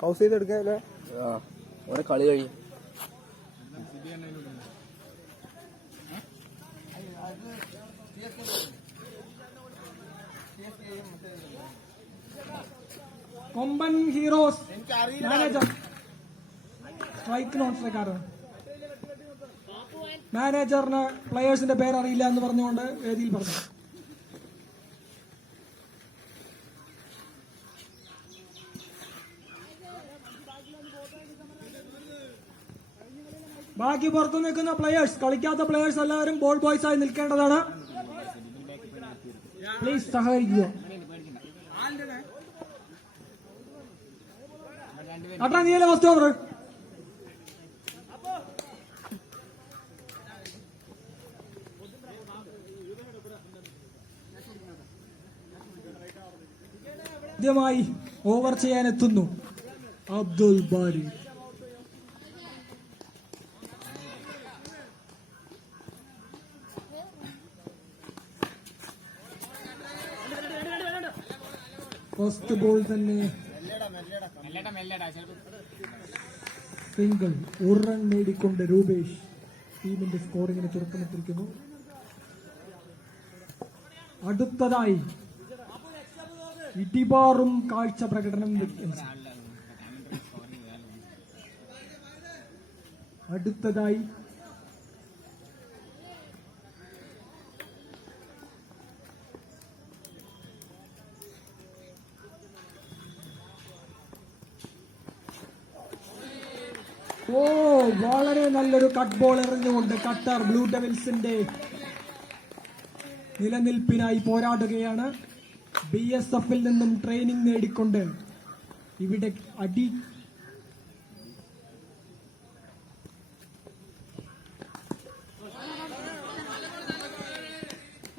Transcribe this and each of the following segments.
Pause ചെയ്തെടുക്കാല്ലേ? ഓരോ കളി കഴിയും. കൊമ്പൻ ഹീറോസ് മാനേജർ സ്ട്രൈക്ക് നോൺ സ്ട്രൈക്കാരാണ്. മാനേജറിന് പ്ലെയേഴ്സിന്റെ പേരറിയില്ല എന്ന് പറഞ്ഞുകൊണ്ട് വേദിയിൽ പറഞ്ഞു. ബാക്കി പുറത്തു നിൽക്കുന്ന പ്ലെയേഴ്സ്, കളിക്കാത്ത പ്ലെയേഴ്സ് എല്ലാവരും ബോൾ ബോയ്സ് ആയി നിൽക്കേണ്ടതാണ്. പ്ലീസ് സഹകരിക്കുക. അട്ടാ നീയല്ലേ ഫസ്റ്റ് ഓവർ? ആദ്യമായി over ചെയ്യാനെത്തുന്നു Abdul Bari. First ball തന്നെ സിംഗിൾ, ഒരു റൺ നേടിക്കൊണ്ട് രൂപേഷ് ടീമിന്റെ സ്കോറിങ്ങിന് തുറക്കമിട്ടിരിക്കുന്നു. അടുത്തതായി ഇടിപാറും കാഴ്ച പ്രകടനം. അടുത്തതായി വളരെ നല്ലൊരു കട്ട് ബോൾ എറിഞ്ഞുകൊണ്ട് ഖത്തർ ബ്ലൂ ഡെവിൾസിന്റെ നിലനിൽപ്പിനായി പോരാടുകയാണ്. BSF നിന്നും ട്രെയിനിങ് നേടിക്കൊണ്ട് ഇവിടെ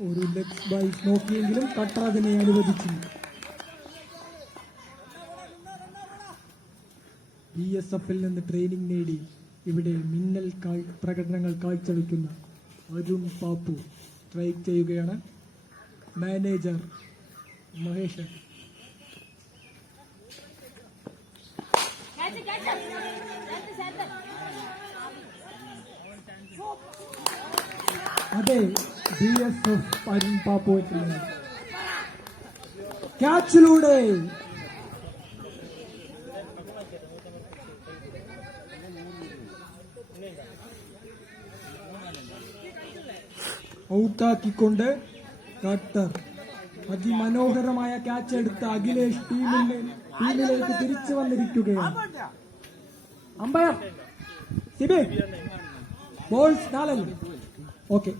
ഒരു ലെഗ് ബൈസ് നോക്കിയെങ്കിലും ഖത്തർ അതിനെ അനുവദിച്ചു. BSF നിന്ന് ട്രെയിനിങ് നേടി ഇവിടെ മിന്നൽ പ്രകടനങ്ങൾ കാഴ്ചവെക്കുന്ന അരുൺ പാപ്പു സ്ട്രൈക്ക് ചെയ്യുകയാണ്. മാനേജർ മഹേഷ് അതെ BSF അരുൺ പാപ്പു എത്തുന്നു. ക്യാച്ചിലൂടെ ഔട്ടാക്കിക്കൊണ്ട് ഖത്തർ അതിമനോഹരമായ ക്യാച്ച് എടുത്ത് അഖിലേഷ് ടീമിലേക്ക് തിരിച്ചു വന്നിരിക്കുകയാണ്. അമ്പയർ സിബി ബോൾസ് നാലല്ലേ? ഓക്കെ.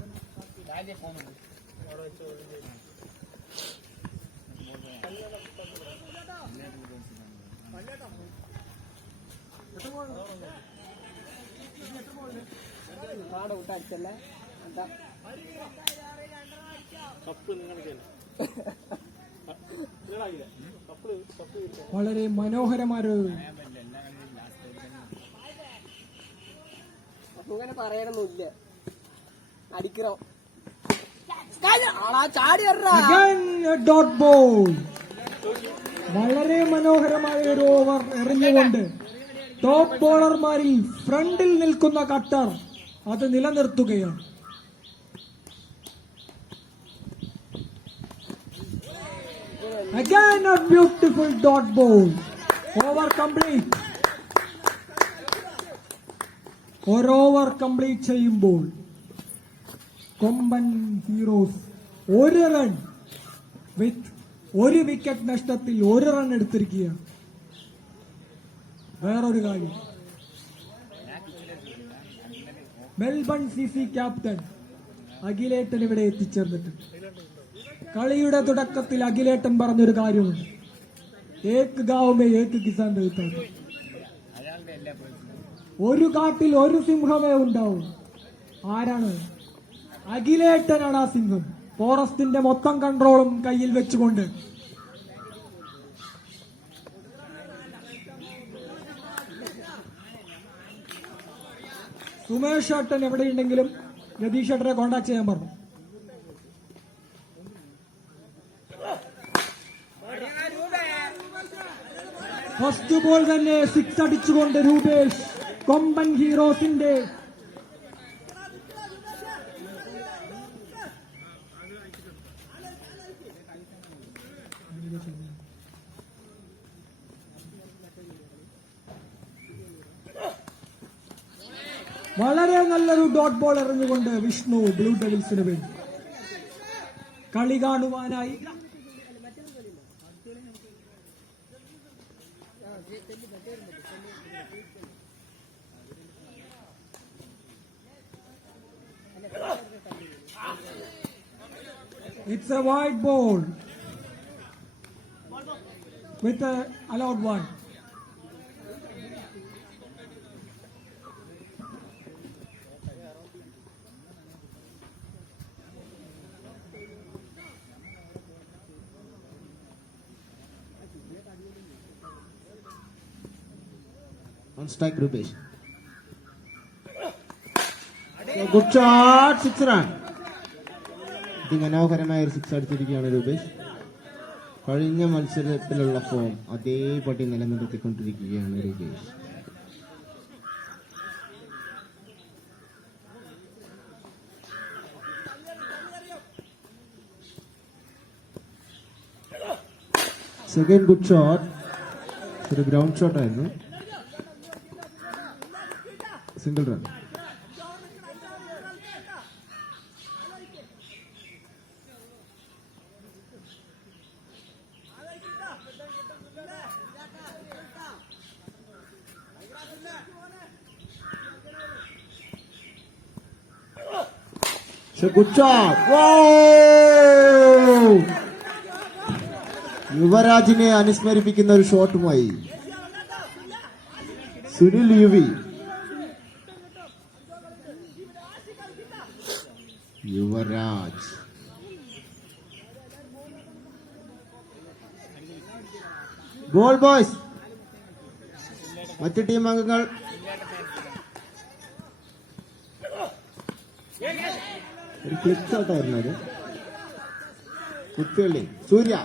വളരെ മനോഹരമായ പറയണമെന്നില്ല. അടിക്കണോ ഡോട്ട് ബോൾ. വളരെ മനോഹരമായ ഒരു ഓവർ എറിഞ്ഞുകൊണ്ട് ടോപ്പ് ബോളർമാരിൽ ഫ്രണ്ടിൽ നിൽക്കുന്ന ഖത്തർ അത് നിലനിർത്തുകയാണ്. Again a beautiful dot ball. Over complete. ഒരു ഓവർ കംപ്ലീറ്റ് ചെയ്യുമ്പോൾ കൊമ്പൻ ഹീറോസ് ഒരു റൺ വിത്ത് ഒരു വിക്കറ്റ് നഷ്ടത്തിൽ ഒരു റൺ എടുത്തിരിക്കുകയാണ്. വേറൊരു കാര്യം, മെൽബൺ CC ക്യാപ്റ്റൻ അഖിലേട്ടൻ ഇവിടെ എത്തിച്ചേർന്നിട്ടുണ്ട്. കളിയുടെ തുടക്കത്തിൽ അഖിലേട്ടൻ പറഞ്ഞൊരു കാര്യമുണ്ട്, ഏക്ക് ഗാവുമേ ഏക്ക് കിസാൻ റഹ്താ. ഒരു കാട്ടിൽ ഒരു സിംഹമേ ഉണ്ടാവും. ആരാണ്? അഖിലേട്ടനാണ് ആ സിംഹം. ഫോറസ്റ്റിന്റെ മൊത്തം കൺട്രോളും കയ്യിൽ വെച്ചുകൊണ്ട് സുമേഷ് ഏട്ടൻ എവിടെയുണ്ടെങ്കിലും രതീഷ് ഏട്ടനെ കോണ്ടാക്ട് ചെയ്യാൻ പറഞ്ഞു. ഫസ്റ്റ് ബോൾ തന്നെ 6 അടിച്ചുകൊണ്ട് രൂപേഷ് കൊമ്പൻ ഹീറോസിന്റെ വളരെ നല്ലൊരു ഡോട്ട് ബോൾ എറിഞ്ഞുകൊണ്ട് വിഷ്ണു ബ്ലൂ ഡെവിൾസിന് വേണ്ടി. കളി കാണുവാനായി it's a wide ball with a allowed one. On strike Rupesh. So good shot, 6 run. മനോഹരമായ ഒരു 6 അടിച്ചിരിക്കുകയാണ് രൂപേഷ്. കഴിഞ്ഞ മത്സരത്തിലുള്ള ഫോം അതേപടി നിലനിർത്തിക്കൊണ്ടിരിക്കുകയാണ് രൂപേഷ്. സെക്കൻഡ് ഗുഡ് ഷോട്ട്, ഒരു ഗ്രൗണ്ട് ഷോട്ട് ആയിരുന്നു. Single run. Good shot. യുവരാജിനെ അനുസ്മരിപ്പിക്കുന്ന ഒരു ഷോട്ടുമായി സുനിൽ യുവി. Yuvraj ball boys. മറ്റ് ടീം അംഗങ്ങൾ ഒരു ക്ലിക്ക് ഷോട്ടായിരുന്നു അത്. കുത്തിവള്ളി സൂര്യ.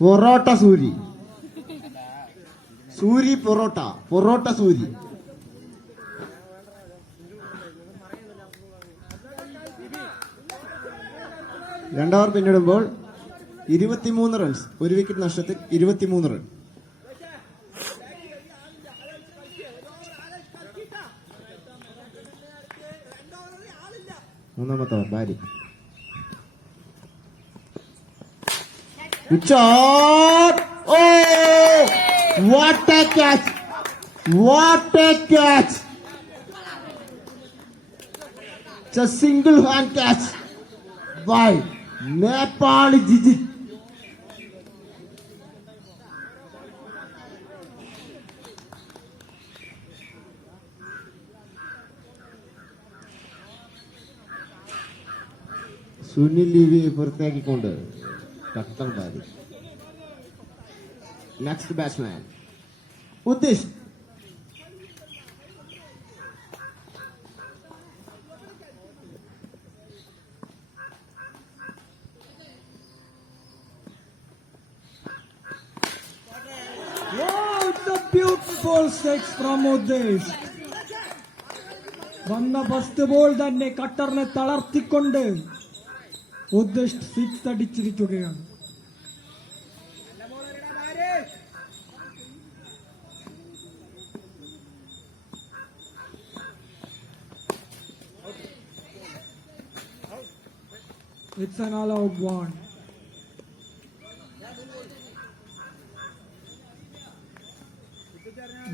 പൊറോട്ട സൂരി. സൂരി പൊറോട്ട. പൊറോട്ട സൂരി. രണ്ടോവർ പിന്നിടുമ്പോൾ 23 റൺസ്. ഒരു വിക്കറ്റ് നഷ്ടത്തിൽ 23 റൺ. മൂന്നാമത്തെ over batting. Good shot! Oh! What a catch! What a catch! It's a single hand catch by Nepali Jijit. Sunil ലിവിയെ പുറത്താക്കിക്കൊണ്ട് cutter Barry. Next batsman Uddesh. it's a beautiful six from Uddesh. വന്ന first ball തന്നെ കട്ടറിനെ തളർത്തിക്കൊണ്ട് Uddesh 6 അടിച്ചിരിക്കുകയാണ്. It's an all-out one.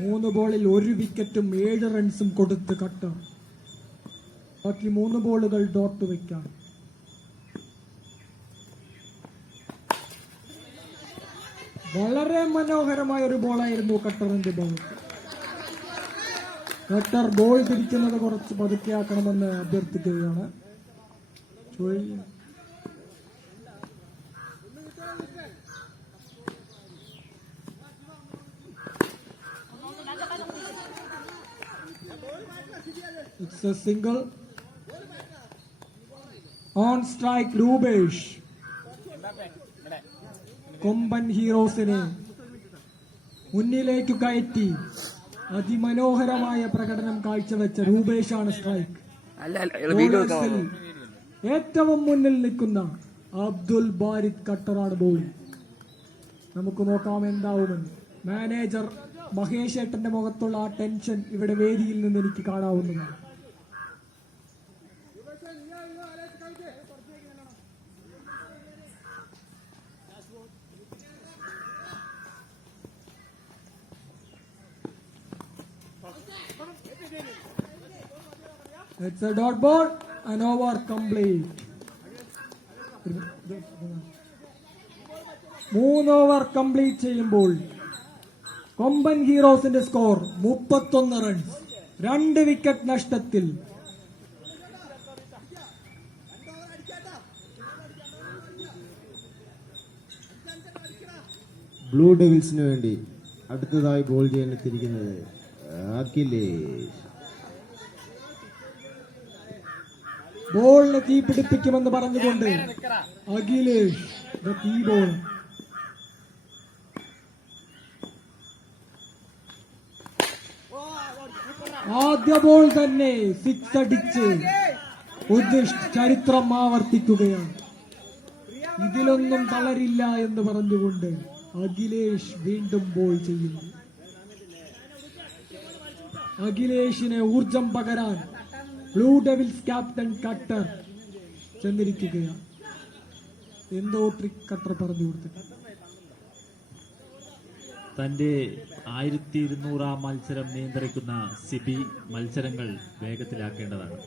മൂന്ന് ബോളിൽ 1 വിക്കറ്റും 7 റൺസും കൊടുത്ത് cutter. ബാക്കി 3 ബോളുകൾ ഡോട്ട് വയ്ക്കാം. വളരെ മനോഹരമായ ഒരു ബോളായിരുന്നു കട്ടറിന്റെ ഭാഗത്ത്. കട്ടർ ബോൾ തിരിക്കുന്നത് കുറച്ച് പതുക്കെയാക്കണമെന്ന് അഭ്യർത്ഥിക്കുകയാണ്. It's a single. On strike Rupesh. കൊമ്പൻ ഹീറോസിനെ മുന്നിലേക്ക് കയറ്റി അതിമനോഹരമായ പ്രകടനം കാഴ്ചവെച്ച രൂപേഷാണ് സ്ട്രൈക്ക്. ബോളേഴ്സിൽ ഏറ്റവും മുന്നിൽ നിൽക്കുന്ന അബ്ദുൽ ബാരിദ് ഖട്ടറാണ് ബോളിംഗ്. നമുക്ക് നോക്കാം എന്താവുമെന്ന്. മാനേജർ മഹേഷ് ഏട്ടന്റെ മുഖത്തുള്ള ആ ടെൻഷൻ ഇവിടെ വേദിയിൽ നിന്ന് എനിക്ക് കാണാവുന്നതാണ്. It's a dot ball, an over complete. 3 over complete ചെയ്യുമ്പോൾ കൊമ്പൻ ഹീറോസിന്റെ സ്കോർ 31 റൺസ്, 2 വിക്കറ്റ് നഷ്ടത്തിൽ. ബ്ലൂ ഡെവിൾസിന് വേണ്ടി അടുത്തതായി ബോൾ ചെയ്യാൻ എത്തിയിരിക്കുന്നത് അഖിലേഷ്. ബോളിനെ തീ പിടിപ്പിക്കുമെന്ന് പറഞ്ഞുകൊണ്ട് അഖിലേഷ് തീ ബോൾ. ആദ്യ ബോൾ തന്നെ 6 അടിച്ച് ഉദ്ദിഷ്ട് ചരിത്രം ആവർത്തിക്കുകയാണ്. ഇതിലൊന്നും തളരില്ല എന്ന് പറഞ്ഞുകൊണ്ട് അഖിലേഷ് വീണ്ടും ബോൾ ചെയ്യുന്നു. അഖിലേഷിനെ ഊർജം പകരാൻ ബ്ലൂ ഡെവിൽസ് ക്യാപ്റ്റൻ ഖട്ടർ ചെന്നിരിക്കുകയാണ്. എന്തോ ട്രിക്ക് ഖട്ടർ പറഞ്ഞു കൊടുത്തിട്ട് തന്റെ 1200 മത്സരം നിയന്ത്രിക്കുന്ന സിബി മത്സരങ്ങൾ വേഗത്തിലാക്കേണ്ടതാണ്.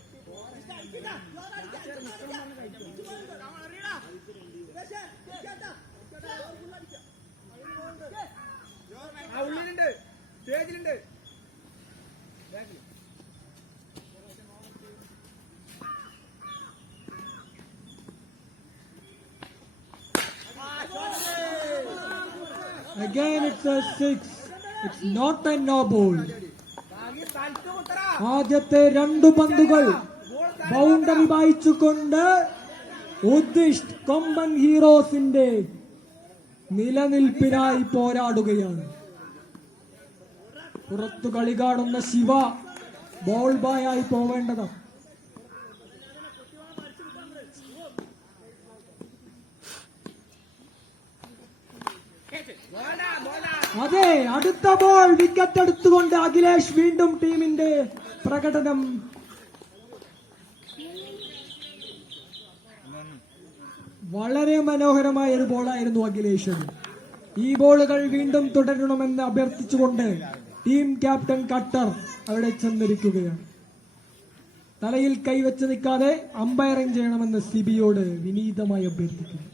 Again it's a 6. It's not a no ball. ആദ്യത്തെ 2 പന്തുകൾ ബൗണ്ടറി വായിച്ചുകൊണ്ട് ഉദ്ദിഷ്ട് കൊമ്പൻ ഹീറോസിന്റെ നിലനിൽപ്പിനായി പോരാടുകയാണ്. പുറത്തു കളി കാണുന്ന ശിവ ബോൾ ബോയ് ആയി പോവേണ്ടതാണ്. അതെ, അടുത്ത ബോൾ വിക്കറ്റ് എടുത്തുകൊണ്ട് അഖിലേഷ് വീണ്ടും ടീമിന്റെ പ്രകടനം വളരെ മനോഹരമായ ഒരു ബോളായിരുന്നു അഖിലേഷ്. ഈ ബോളുകൾ വീണ്ടും തുടരണമെന്ന് അഭ്യർത്ഥിച്ചുകൊണ്ട് ടീം ക്യാപ്റ്റൻ ഖട്ടർ അവിടെ ചെന്നിരിക്കുകയാണ്. തലയിൽ കൈവച്ച് നിൽക്കാതെ അമ്പയറിംഗ് ചെയ്യണമെന്ന് സിബിയോട് വിനീതമായി അഭ്യർത്ഥിക്കുന്നു.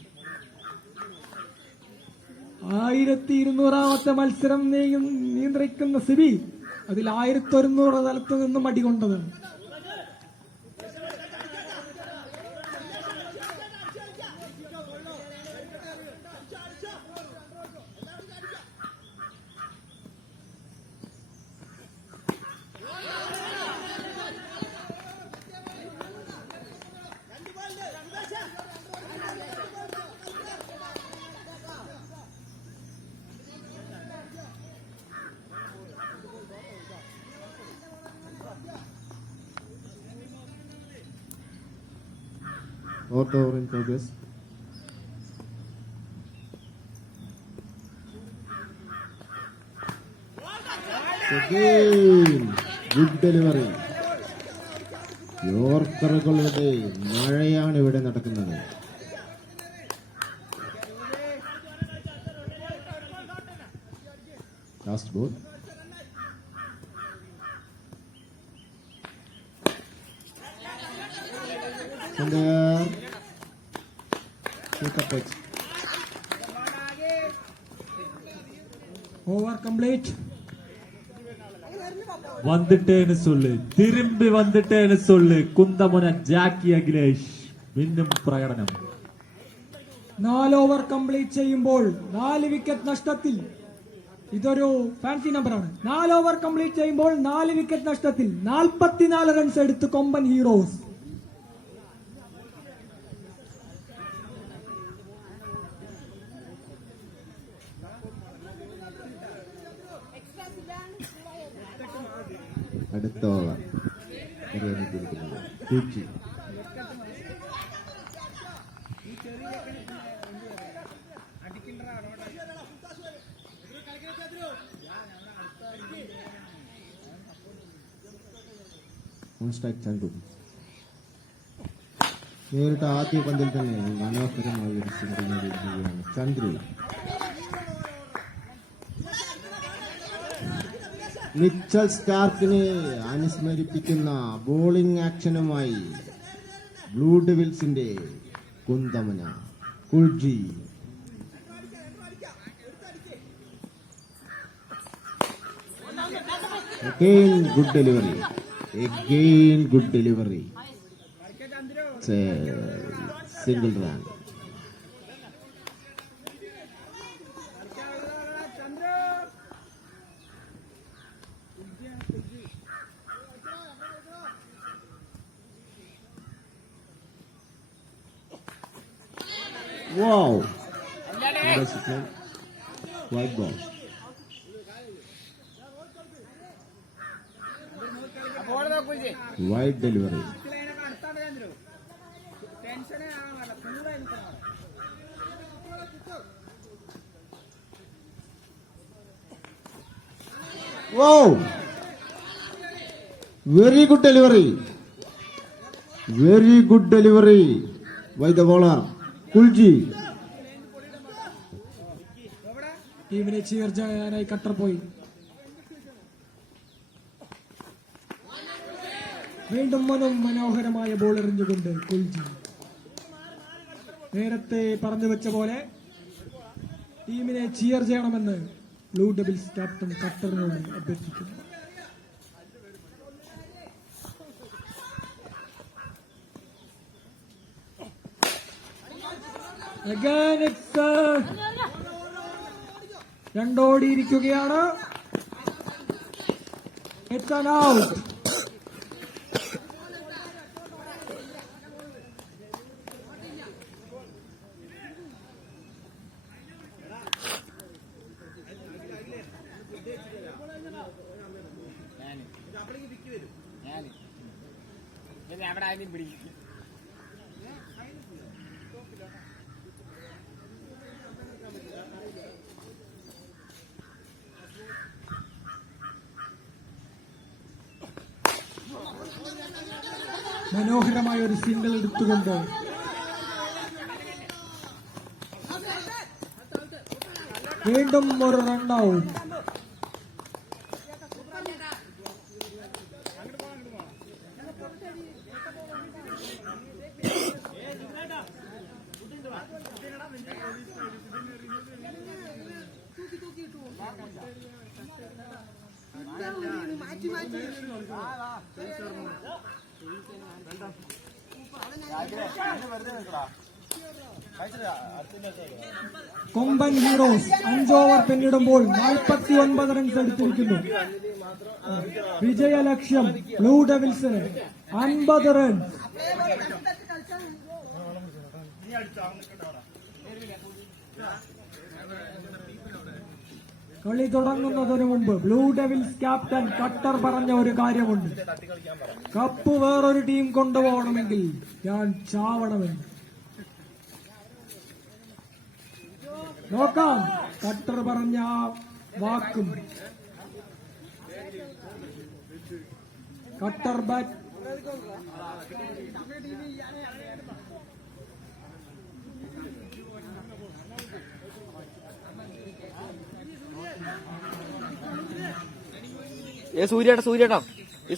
1200 മത്സരം നിയന്ത്രിക്കുന്ന സിബി അതിൽ 1100 തലത്ത് നിന്നും അടികൊണ്ടതാണ്. Fourth over in progress. Again, good delivery. യോർക്കറുകളുടെ മഴയാണ് ഇവിടെ നടക്കുന്നത്. Last ball. Over complete. வந்துட்டேன்னு சொல்லு, திரும்பி வந்துட்டேன்னு சொல்லு. കുന്തമുന ജാക്കി അഖിലേഷ് വീണ്ടും പ്രകടനം. 4 ഓവർ കംപ്ലീറ്റ് ചെയ്യുമ്പോൾ 4 വിക്കറ്റ് നഷ്ടത്തിൽ. ഇതൊരു ഫാൻസി നമ്പറാണ്. 4 ഓവർ കംപ്ലീറ്റ് ചെയ്യുമ്പോൾ 4 വിക്കറ്റ് നഷ്ടത്തിൽ 44 റൺസ് എടുത്ത് കൊമ്പൻ ഹീറോസ്. കുൽജി. ചന്ദ്രു നേരിട്ട് ആദ്യ പന്തിൽ തന്നെ മനോഹരമായി ഒരു സിംഗിൾ നേടിയിരിക്കുകയാണ് ചന്ദ്രു. മിച്ചൽ സ്റ്റാർക്കിനെ അനുസ്മരിപ്പിക്കുന്ന ബോളിംഗ് ആക്ഷനുമായി ബ്ലൂ ഡെവിൾസിന്റെ കുന്തമന Kulji. Again good delivery. Again good delivery. It's a single run. Wow. White ball. Wide delivery. Wow! Very good delivery. Very good delivery by the bowler കുൽജി. ടീമിനെ ചിയർ ചെയ്യാനായി കട്ടർ പോയി. വീണ്ടും മനോഹരമായ ബോൾ എറിഞ്ഞുകൊണ്ട് കുൽജി. നേരത്തെ പറഞ്ഞു വെച്ച പോലെ ടീമിനെ ചിയർ ചെയ്യണമെന്ന് ബ്ലൂ ഡെവിൾസ് ക്യാപ്റ്റൻ കട്ടറിനോട് അഭ്യർത്ഥിക്കുന്നു. രണ്ടോടിയിരിക്കുകയാണ്. It's an out. അവിടെ ആദ്യം പിടിക്കും. മനോഹരമായ ഒരു സിംഗിൾ എടുത്തുകൊണ്ട് വീണ്ടും ഒരു റണ്ണൌട്ട്. കൊമ്പൻ ഹീറോസ് 5 ഓവർ പിന്നിടുമ്പോൾ 49 റൺസ് എടുത്തിരിക്കുന്നു. വിജയലക്ഷ്യം ബ്ലൂ ഡെവിൾസിന് 50 റൺസ്. കളി തുടങ്ങുന്നതിന് മുമ്പ് ബ്ലൂ ഡെവിൾസ് ക്യാപ്റ്റൻ കട്ടർ പറഞ്ഞ ഒരു കാര്യമുണ്ട്: കപ്പ് വേറൊരു ടീം കൊണ്ടുപോകണമെങ്കിൽ ഞാൻ ചാവണമെന്ന്. നോക്കാം കട്ടർ പറഞ്ഞ ആ വാക്കും. കട്ടർ ബാറ്റ്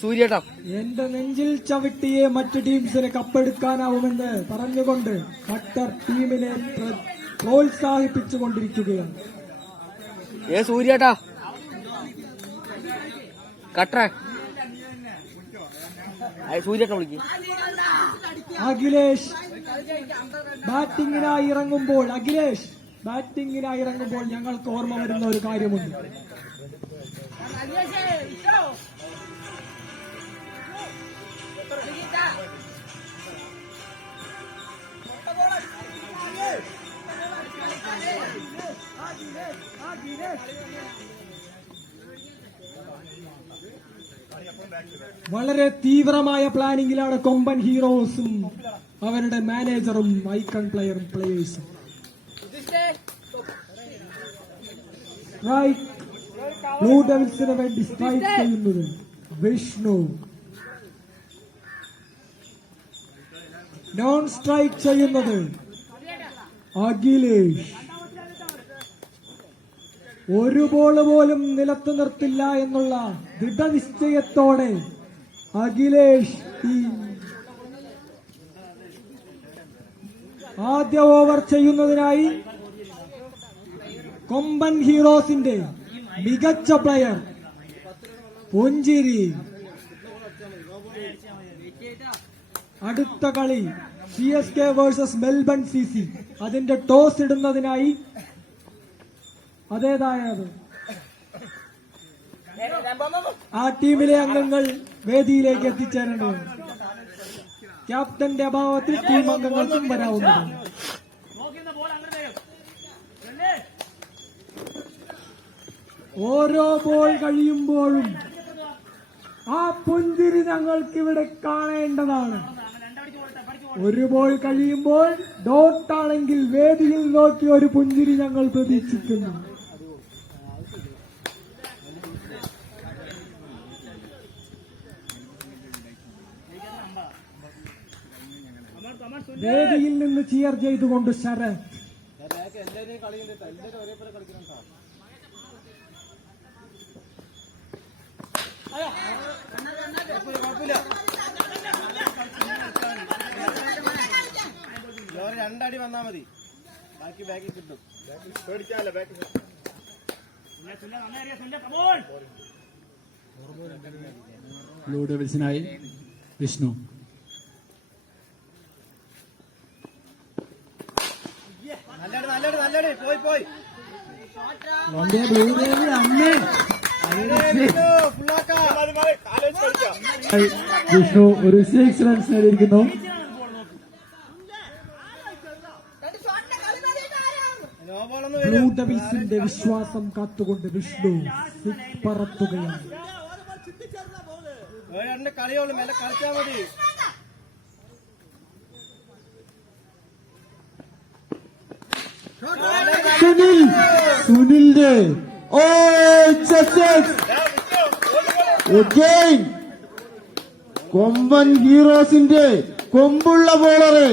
സൂര്യേട്ടാ എന്റെ നെഞ്ചിൽ ചവിട്ടിയെ മറ്റു ടീംസിന് കപ്പെടുക്കാനാവുമെന്ന് പറഞ്ഞുകൊണ്ട് കട്ടർ ടീമിനെ പ്രോത്സാഹിപ്പിച്ചുകൊണ്ടിരിക്കുകയാണ്. സൂര്യേട്ടാ കട്ടറ സൂര്യേട്ടാ വിളിക്കും. അഖിലേഷ് ബാറ്റിംഗിനായി ഇറങ്ങുമ്പോൾ ഞങ്ങൾക്ക് ഓർമ്മ വരുന്ന ഒരു കാര്യമുണ്ട്. വളരെ തീവ്രമായ പ്ലാനിങ്ങിലാണ് കൊമ്പൻ ഹീറോസും അവരുടെ മാനേജറും ഐക്കൺ പ്ലേയേഴ്സും. സ്ട്രൈക്ക് ബ്ലൂ ഡെവിൾസിന് വേണ്ടി സ്ട്രൈക്ക് ചെയ്യുന്നത് വിഷ്ണു. നോൺ സ്ട്രൈക്ക് ചെയ്യുന്നത് അഖിലേഷ്. ഒരു ബോൾ പോലും നിലത്ത് നിർത്തില്ല എന്നുള്ള ദൃഢനിശ്ചയത്തോടെ അഖിലേഷ് ആദ്യ ഓവർ ചെയ്യുന്നതിനായി കൊമ്പൻ ഹീറോസിന്റെ മികച്ച പ്ലെയർ പുഞ്ചിരി. അടുത്ത കളി CSK വേഴ്സസ് മെൽബൺ CC. അതിന്റെ ടോസ് ഇടുന്നതിനായി അതേതായത് ആ ടീമിലെ അംഗങ്ങൾ വേദിയിലേക്ക് എത്തിച്ചേരേണ്ടതുണ്ട്. ക്യാപ്റ്റന്റെ അഭാവത്തിൽ ടീം അംഗങ്ങൾക്കും വരാവുന്നതാണ്. ഓരോ ബോൾ കഴിയുമ്പോഴും ആ പുഞ്ചിരി ഞങ്ങൾക്കിവിടെ കാണേണ്ടതാണ്. ഒരു ബോൾ കഴിയുമ്പോൾ ഡോട്ടാണെങ്കിൽ വേദിയിൽ നോക്കി ഒരു പുഞ്ചിരി ഞങ്ങൾ പ്രതീക്ഷിക്കുന്നു. വേദിയിൽ നിന്ന് ചിയർ ചെയ്തുകൊണ്ട് ശരത്. രണ്ടടി വന്നാ മതി, ബാക്കി ബാക്കി കിട്ടും. പേടിക്കാല്ല, ബാക്കി ബ്ലൂ ഡെവിൾസിനായി വിഷ്ണു. നല്ലടി പോയി പോയി വിഷ്ണു ഒരു 6 റൺസ് നേടിയിരിക്കുന്നു. ബ്ലൂ ഡെവിൾസിന്റെ വിശ്വാസം കാത്തുകൊണ്ട് വിഷ്ണു പറത്തുകയാണ്. രണ്ട് കളിയോളും എല്ലാം കളിച്ചാ മതി. സുനിലിന്റെ കൊമ്പൻ ഹീറോസിന്റെ കൊമ്പുള്ള ബോളറെ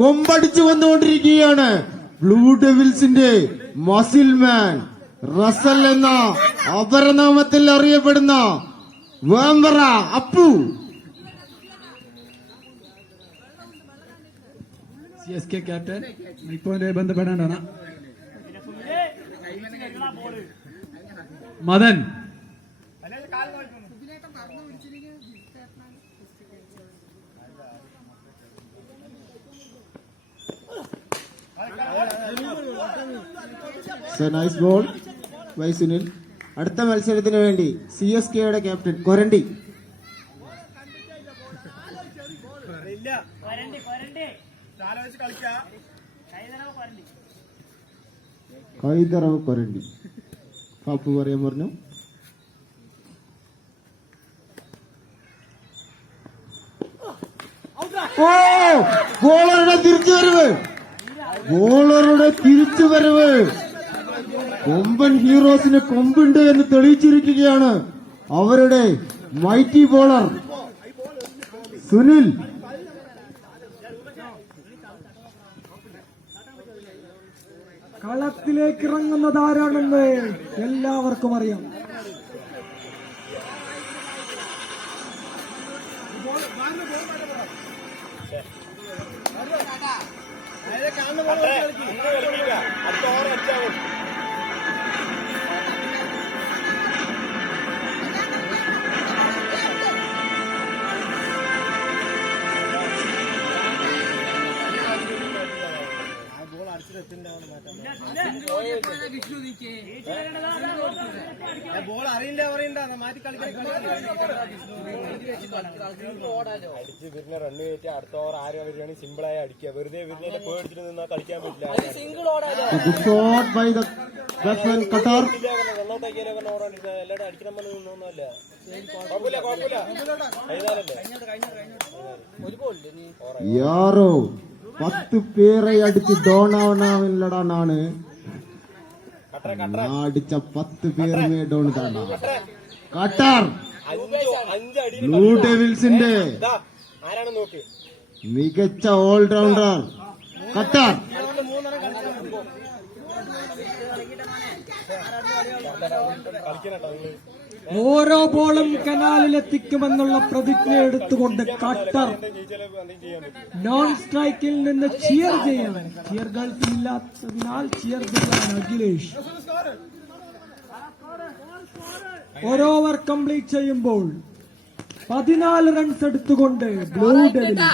കൊമ്പടിച്ചു വന്നുകൊണ്ടിരിക്കുകയാണ്. ബ്ലൂ ഡെവിൾസിന്റെ മസിൽ മാൻ റസൽ എന്ന അപരനാമത്തിൽ അറിയപ്പെടുന്ന വേമ്പറ അപ്പു. CSK ക്യാപ്റ്റൻ ഇപ്പോൾ ബന്ധപ്പെടേണ്ടതാണ്. Madan nice ball by Sunil. അടുത്ത മത്സരത്തിന് വേണ്ടി CSKയുടെ ക്യാപ്റ്റൻ കൊരണ്ടി. കൈതറവ് കൊരണ്ടി. പാപ്പു പറയാൻ പറഞ്ഞു. ഓ, ബോളറുടെ തിരിച്ചുവരവ്. കൊമ്പൻ ഹീറോസിന് കൊമ്പുണ്ട് എന്ന് തെളിയിച്ചിരിക്കുകയാണ് അവരുടെ മൈറ്റി ബോളർ സുനിൽ. കളത്തിലേക്ക് ഇറങ്ങുന്നത് ആരാണെന്ന് എല്ലാവർക്കും അറിയാം. ബോൾ അറിയില്ല പറയണ്ട, മാറ്റി കളിക്കാൻ അടിച്ച് പിന്നെ റണ്ണ് കയറ്റി അടുത്ത ഓവർ ആരും വരികയാണെങ്കിൽ സിമ്പിളായി അടിക്കുക. വെറുതെ വരുന്നതിന്റെ പേടിച്ചിട്ട് നിന്നാ കളിക്കാൻ പറ്റില്ല. എല്ലാവരും അടിക്കണം നിന്നൊന്നുമല്ല. കുഴപ്പമില്ല കുഴപ്പമില്ല കൈതാലല്ലേ യാറോ 10 പേരെ അടിച്ച് ഡോണാവനാവില്ലടാണ് അടിച്ച 10 പേരുമേ ഡോൺ താണ്ട ഖത്തർ ബ്ലൂ ഡെവിൾസിന്റെ ആരാണ് നോക്ക് മികച്ച ഓൾറൗണ്ടർ ഖത്തർ. കളിക്കണട്ടോ നിങ്ങള് ഓരോ ബോളും കനാലിലെത്തിക്കുമെന്നുള്ള പ്രതിജ്ഞ എടുത്തുകൊണ്ട് ഖത്തർ നോൺ സ്ട്രൈക്കിൽ നിന്ന് ചിയർ ചെയ്യാൻ ചിയർ ഗേൾസ് ഇല്ലാത്തതിനാൽ ചിയർ ചെയ്യാൻ അഖിലേഷ് ഒരു ഓവർ കംപ്ലീറ്റ് ചെയ്യുമ്പോൾ 14 റൺസ് എടുത്തുകൊണ്ട് ബ്ലൂ ഡെവിൽസ്.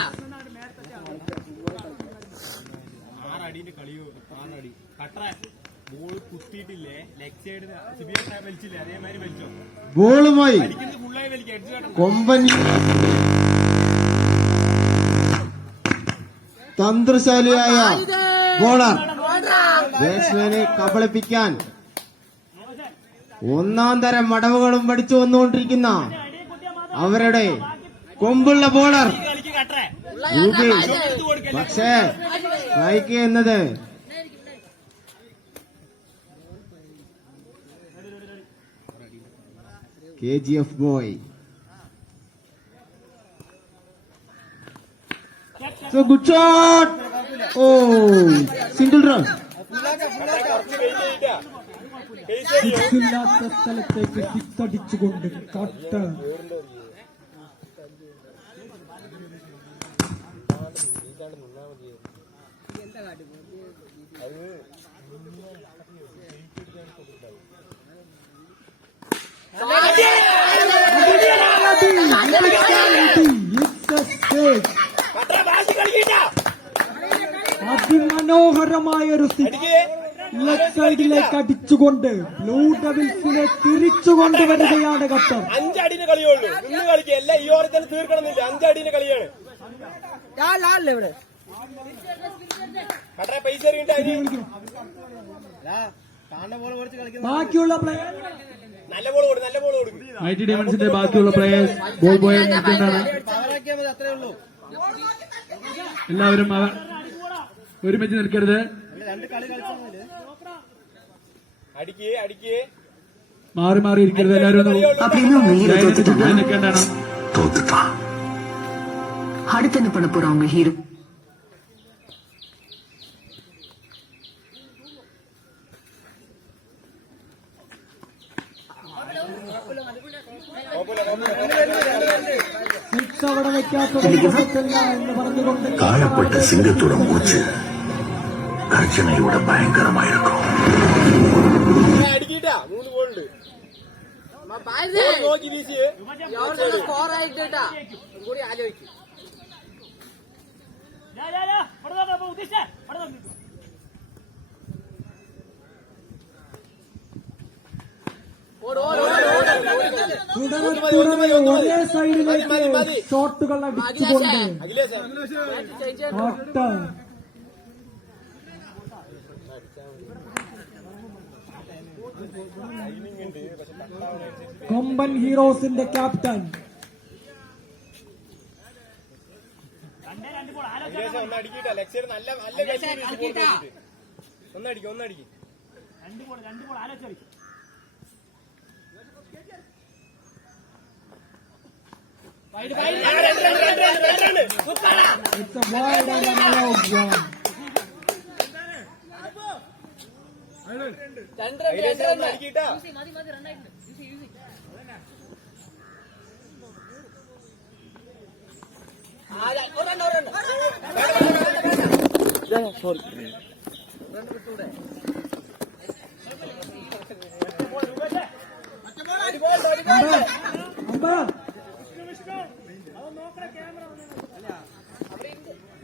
6 അടിന്റെ കളിയോ 6 അടി കട്ടറ ബോൾ കുത്തിയിട്ടില്ലേ ലെഗ് സൈഡ് സിബിഐ വലിച്ചില്ലേ അതേമാതിരി വലിച്ചോ ബോളുമായി വലിക്കുന്നത് ഫുള്ളായി വലിക്കുക എഡ്ജ് കാട്ടണം കൊമ്പൻ തന്ത്രശാലിയായ ബോളർ ബാറ്റ്സ്മാനെ കബളിപ്പിക്കാൻ ഒന്നാം തരം മടവുകളും പഠിച്ചു വന്നുകൊണ്ടിരിക്കുന്ന അവരുടെ കൊമ്പുള്ള ബോളർ രൂപേഷ്. പക്ഷേ സ്ട്രൈക്ക് എന്നത് KGF boy. So good shot. Oh, single run. കുറച്ച് വെയിറ്റ് ചെയ്തിട്ടാ സിക്സ് ഇല്ലാത്ത സ്ഥലത്തേക്ക് സിക്സ് അടിച്ചുകൊണ്ട് ഖത്തർ. അതിമനോഹരമായ ഒരു സിക്സ് ലെഗ് സൈഡിലേക്ക് അടിച്ചുകൊണ്ട് ബ്ലൂ ഡെവിൾസിനെ തിരിച്ചു കൊണ്ടുവരികയാണ് ഖത്തർ. 5 അടിന്റെ കളിയുള്ളൂ ഇന്ന് കളിക്കുക എല്ലാം ഈ ഓവറിൽ തന്നെ തീർക്കണമെന്നില്ല 5 അടിന്റെ കളിയാണ് കട്ടറ പൈസ എറിയണ്ട ബാക്കിയുള്ള പ്ലെയർ നല്ല ബോൾ കൊടുക്കും നല്ല ബോൾ കൊടുക്കും IT ഡയമണ്ട്സിന്റെ ബാക്കിയുള്ള പ്ലേയേഴ്സ് ബോൾ ബോയെ നിൽക്കേണ്ടതാണ്. എല്ലാവരും ഒരുമിച്ച് നിൽക്കരുത്. അടിക്കേ അടിക്കേ മാറി മാറി ഇരിക്കരുത്. എല്ലാവരും നിൽക്കേണ്ടതാണ്. தோத்துட்டான் அடுத்து என்ன பண்ண போறாங்க ஹீரோ സിക്സ് അവിടെ വെക്കാത്തത് എന്ന് പറഞ്ഞുകൊണ്ട് காயப்பட்ட சிங்கத்தோட மூச்சு கர்ஜனையோட பயங்கரமா இருக்கும். അടിക്കട്ടാ 3 ബോളുണ്ട് നോക്കി വീശിയേ തുടരെ ഒരേ സൈഡിലേക്ക് ഷോട്ടുകൾ അടിച്ചുകൊണ്ട് അതിലേ സാർ ഖത്തർ. കൊമ്പൻ ഹീറോസിന്റെ ക്യാപ്റ്റൻ ഒന്നടിക്കട്ടാ ലെക്ചർ നല്ല നല്ല ഒന്നടിക്കും ഒന്നടിക്കും It's a wide and an allowed one. അടിക്കട്ടാ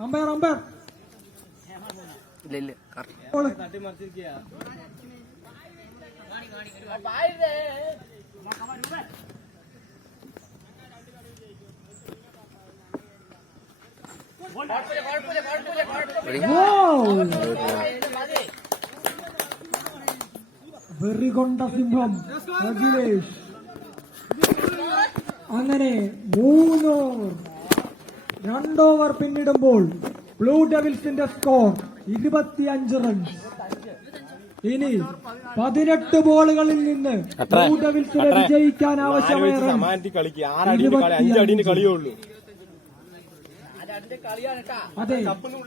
അമ്പയർ അമ്പയർ ഇല്ല ഇല്ല വെറികൊണ്ട സിംഹം അഖിലേഷ്. അങ്ങനെ 2 ഓവർ പിന്നിടുമ്പോൾ ബ്ലൂ ഡെവിൾസിന്റെ സ്കോർ 25 റൺസ്. ഇനി 18 ബോളുകളിൽ നിന്ന് ബ്ലൂ ഡെവിൾസിനെ വിജയിക്കാൻ ആവശ്യമായ റൺ സമാനത്തിൽ കളിക്കുക. 6 അടിന്റെ കളി, 5 അടിന്റെ കളിയേ ഉള്ളൂ. അതെ,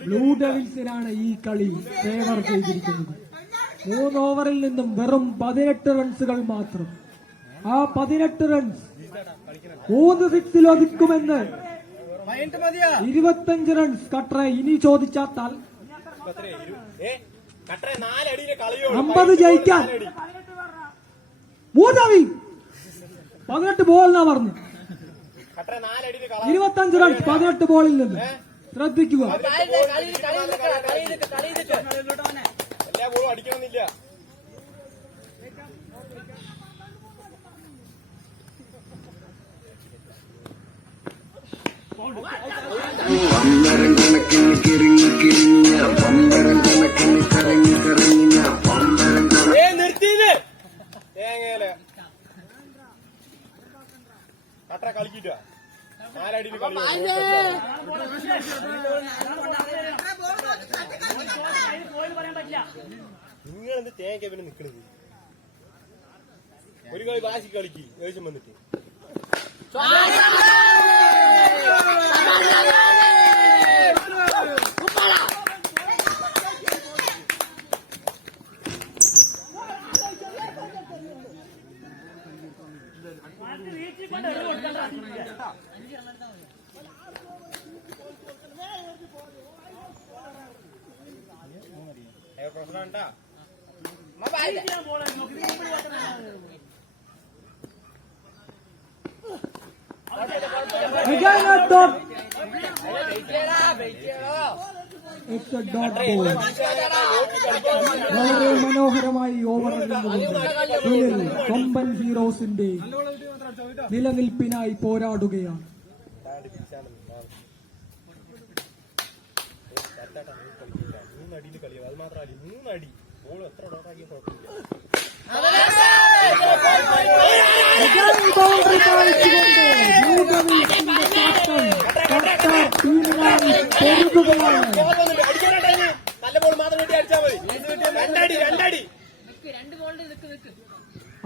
ബ്ലൂ ഡെവിൾസിനാണ് ഈ കളി ഫേവർ ചെയ്തിരിക്കുന്നത്. 3 ഓവറിൽ നിന്നും വെറും 18 റൺസുകൾ മാത്രം. ആ 18 റൺസ് 3 സിക്സിൽ ഒതുക്കുമെന്ന് 25 റൺസ് കട്രെ ഇനി ചോദിച്ചാൽ 50 ജയിക്കാൻ 18 ബോൾ എന്നാ പറഞ്ഞു. 25 റൺസ് 18 ബോളിൽ നിന്ന്. ശ്രദ്ധിക്കുക. എല്ലാ ബോളും അടിക്കണമെന്നില്ല. പമ്പരം കണക്കിന് കിറങ്ങി കിരിഞ്ഞ പമ്പരം കണക്കിന് കറങ്ങി കറങ്ങിഞ്ഞ പമ്പരം നിർത്തിയില്ലേ തേങ്ങയില് കട്ട കളിക്കിട്ട 4 അടിയിൽ കളി. നിങ്ങളെന്ത് തേങ്ങ പിന്നെ നിക്കണത്? ഒരു കളി വാശി കളിക്ക് ദേഷ്യം വന്നിട്ട്. പ്രശ്നം Again a dot. It's a dot ball. വളരെ മനോഹരമായി ഓവർ സുനിൽ കൊമ്പൻ ഹീറോസിന്റെ നിലനിൽപ്പിനായി പോരാടുകയാണ്. മൂന്നടിയിൽ കളിയോ അത് മാത്രമല്ല 3 അടി ബോൾ എത്ര ഡോട്ടാക്കിയ കുഴപ്പമില്ല. നല്ല ബോൾ മാത്രം വേണ്ടി അടിച്ചാൽ മതി. 2 അടി.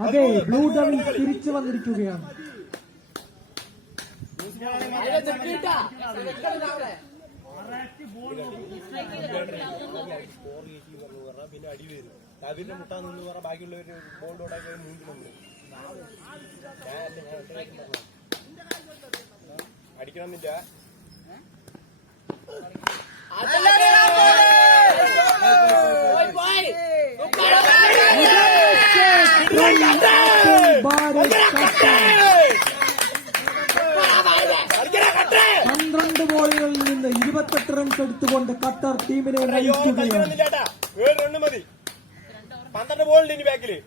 അതെ, ബ്ലൂ ഡെവിൾസ് തിരിച്ചു വന്നിരിക്കുകയാണ്. പിന്നെ അടി വരും. കവിന്റെ മുട്ടാൻ നിന്ന് പറഞ്ഞാൽ ബാക്കിയുള്ളവര് ബോൾ ഡോട്ടാക്കി മൂന്നിലുണ്ട്. അടിക്കണമെന്നില്ല. പന്ത്രണ്ട് ബോളുകളിൽ നിന്ന് 28 റൺസ് എടുത്തുകൊണ്ട് ഖത്തർ ടീമിനെ നയിക്കുകയാണ്. 7 റണ്ണ് മതി. 12 ബോളുണ്ട് ഇനി ബാക്കില്.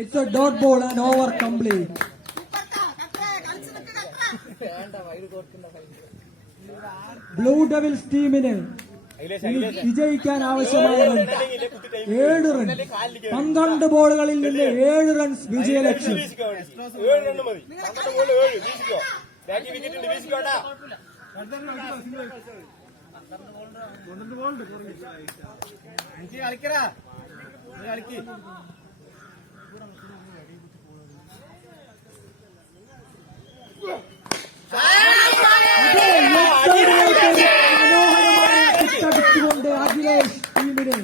It's a dot ball and over complete. Blue devils ടീമിന് വിജയിക്കാൻ ആവശ്യമായ റൺ 7 റൺ. 12 ബോളുകളിൽ നിന്ന് 7 റൺസ് വിജയലക്ഷ്യം. 7 റണ്ണ് മതി. 12 ബോൾ 7 വീശിക്കോ. ബാക്കി വിക്കറ്റ് ഉണ്ട് വീശിക്കോട്ടാ. കളിക്കടാ കളിക്ക്. കൊണ്ട് അഖിലേഷ് ടീമിന്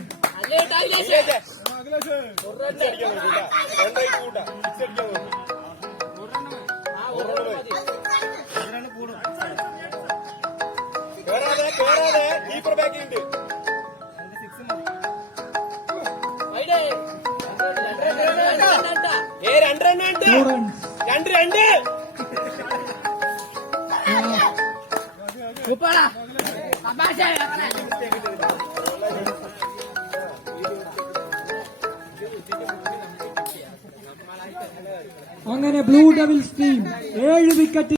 കീപ്പർ ബാക്കിയുണ്ട്. 2 റണ്ണുണ്ട്. 2 2. അങ്ങനെ ബ്ലൂ ഡെവിൾസ് ടീം 7 വിക്കറ്റ്